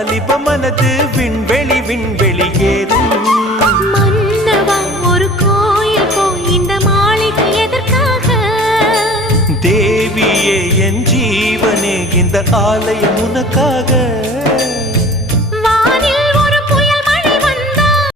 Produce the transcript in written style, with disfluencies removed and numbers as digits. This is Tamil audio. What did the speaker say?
வாலிப மனது விண்வெளி விண்வெளி ஏறும். மன்னவா ஒரு கோயில் போய் இந்த மாளிகை எதற்காக? தேவியே என் ஜீவனே இந்த ஆலயம் உனக்காக.